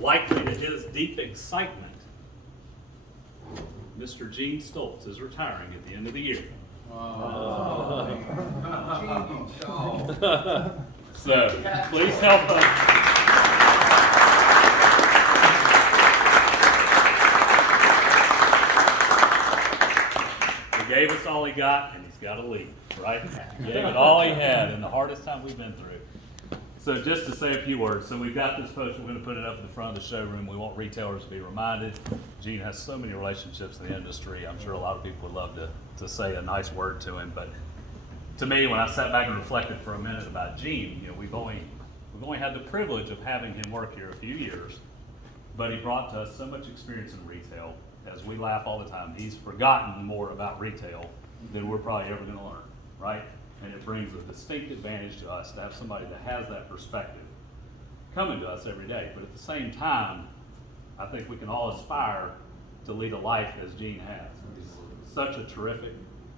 likely to his deep excitement, Mr. Gene Stoltz is retiring at the end of the year. So please help us. He gave us all he got, and he's got to leave, right? He gave it all he had in the hardest time we've been through. So just to say a few words, so we've got this poster, we're going to put it up in the front of the showroom. We want retailers to be reminded. Gene has so many relationships in the industry. I'm sure a lot of people would love to say a nice word to him. But to me, when I sat back and reflected for a minute about Gene, you know, we've only had the privilege of having him work here a few years, but he brought to us so much experience in retail. As we laugh all the time, he's forgotten more about retail than we're probably ever going to learn, right? And it brings a distinct advantage to us to have somebody that has that perspective coming to us every day. But at the same time, I think we can all aspire to lead a life as Gene has. He's such a terrific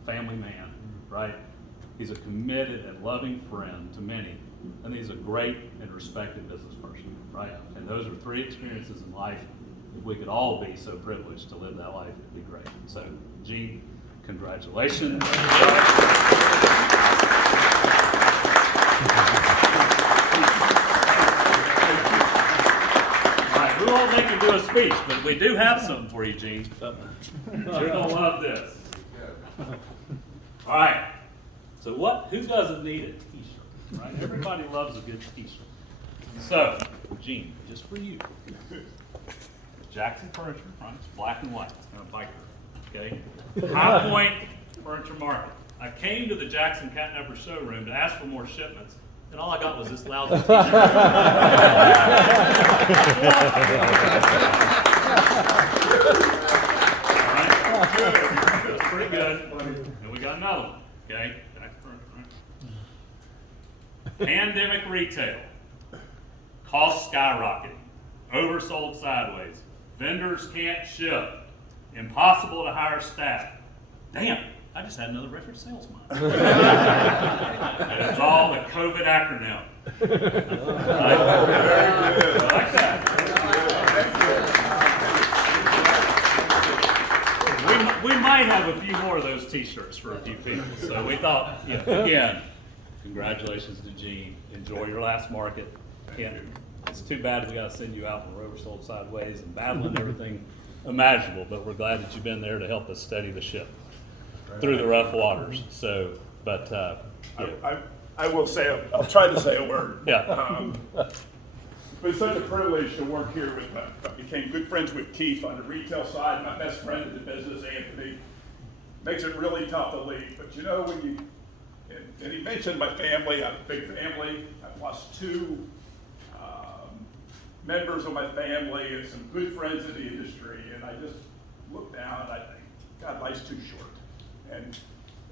family man, right? He's a committed and loving friend to many, and he's a great and respected business person, right? And those are three experiences in life. If we could all be so privileged to live that life, it'd be great. So, Gene, congratulations. We won't make you do a speech, but we do have something for you, Gene. You're gonna love this. All right. So who doesn't need a t-shirt, right? Everybody loves a good t-shirt. So, Gene, just for you. Jackson Furniture, right? It's black and white. It's kind of biker, okay? High Point Furniture Market. I came to the Jackson Catnapper showroom to ask for more shipments, and all I got was this lousy t-shirt. It was pretty good. And we got another one, okay? Pandemic retail. Costs skyrocketing. Oversold sideways. Vendors can't ship. Impossible to hire staff. Damn, I just had another record sales month. And it's all the COVID acronym. I like that. We might have a few more of those t-shirts for a few people. So we thought, again, congratulations to Gene. Enjoy your last market. It's too bad we got to send you out when we're oversold sideways and battling everything imaginable, but we're glad that you've been there to help us steady the ship through the rough waters. So, but I will say, I'll try to say a word. Yeah. It's been such a privilege to work here with, I became good friends with Keith on the retail side, my best friend in the business, Anthony. Makes it really tough to leave, but you know, and he mentioned my family. I have a big family. I've lost two members of my family and some good friends in the industry, and I just look down and I think, God, life's too short. And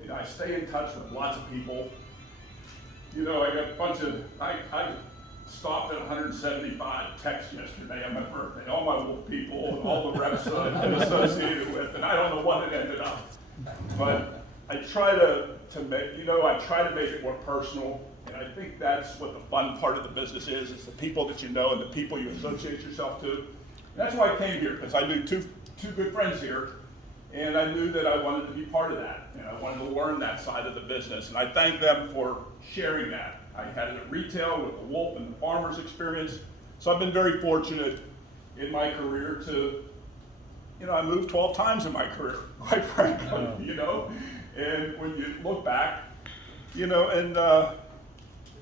you know, I stay in touch with lots of people. You know, I got a bunch of, I stopped at 175 texts yesterday on my birthday, all my Wolf people and all the reps I've been associated with, and I don't know what it ended up. But I try to make, I try to make it more personal. And I think that's what the fun part of the business is the people that you know and the people you associate yourself to. And that's why I came here, because I knew two good friends here, and I knew that I wanted to be part of that, and I wanted to learn that side of the business. And I thank them for sharing that. I had it at retail with the Wolf and the Farmers experience, so I've been very fortunate in my career to, I moved 12 times in my career, quite frankly, and when you look back,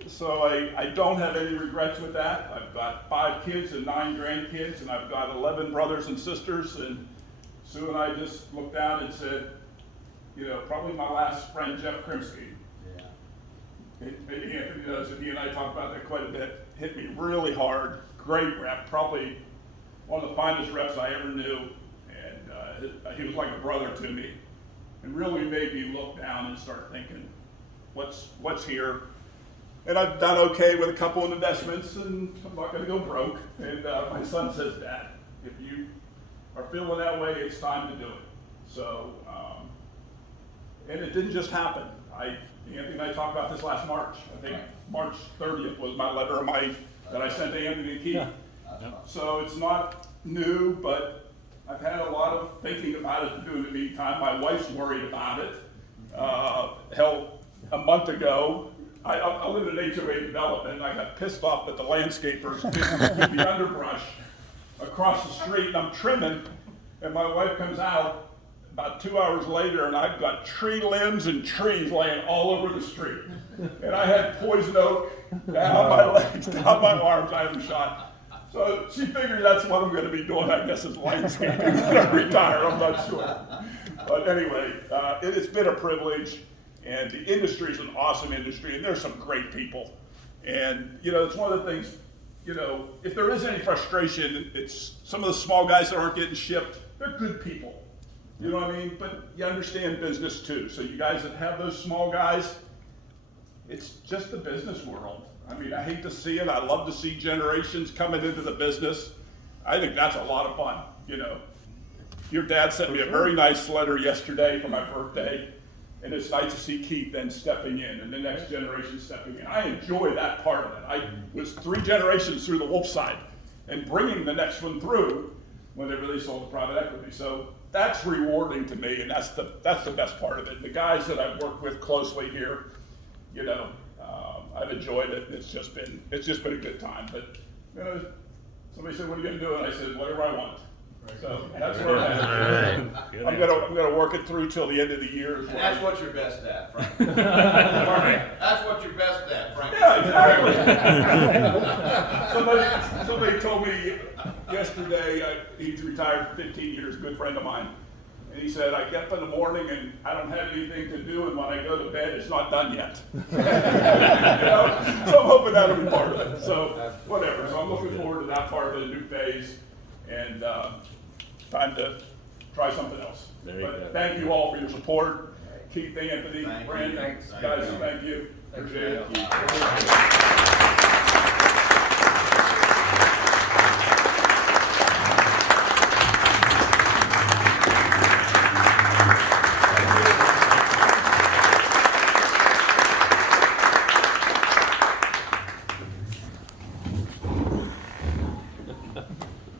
so I don't have any regrets with that. I've got 5 kids and 9 grandkids, and I've got 11 brothers and sisters, and Sue and I just looked down and said, probably my last friend, Jeff Krimsky. Yeah. Maybe Anthony knows that he and I talked about that quite a bit. Hit me really hard, great rep, probably one of the finest reps I ever knew, and he was like a brother to me, and really made me look down and start thinking, what's here? And I've done okay with a couple of investments, and I'm not going to go broke. And my son says, Dad, if you are feeling that way, it's time to do it. So, and it didn't just happen. Anthony and I talked about this last March. I think March 30th was my letter that I sent to Anthony and Keith. Yeah. So it's not new, but I've had a lot of thinking about it to do in the meantime. My wife's worried about it. Hell, a month ago, I live in an HOA development, and I got pissed off that the landscapers didn't the underbrush across the street, and I'm trimming, and my wife comes out about 2 hours later, and I've got tree limbs and trees laying all over the street. And I had poison oak down my legs, down my arms, I haven't shot. So she figured that's what I'm gonna be doing, I guess, is landscaping when I retire, I'm not sure. But anyway, it's been a privilege, and the industry is an awesome industry, and there's some great people. And, you know, it's one of the things, you know, if there is any frustration, it's some of the small guys that aren't getting shipped, they're good people. You know what I mean? But you understand business too. So you guys that have those small guys, it's just the business world. I mean, I hate to see it. I love to see generations coming into the business. I think that's a lot of fun, you know. Your dad sent me a very nice letter yesterday for my birthday, and it's nice to see Keith then stepping in and the next generation stepping in. I enjoy that part of it. I was 3 generations through the Wolf side and bringing the next one through when they really sold the private equity. So that's rewarding to me, and that's the best part of it. The guys that I've worked with closely here, you know, I've enjoyed it. It's just been a good time. But you know, somebody said, "What are you gonna do?" And I said, "Whatever I want." So that's where I'm at. I'm gonna work it through till the end of the year. And that's what you're best at, Frank. That's what you're best at, Frank. Yeah, exactly. somebody told me yesterday, he's retired for 15 years, a good friend of mine. And he said, I get up in the morning and I don't have anything to do, and when I go to bed, it's not done yet. You know? So I'm hoping that'll be part of it. So whatever. So I'm looking forward to that part of the new phase, and time to try something else. But thank you all for your support. Keith, Anthony, Brandon, guys, thank you. Appreciate it.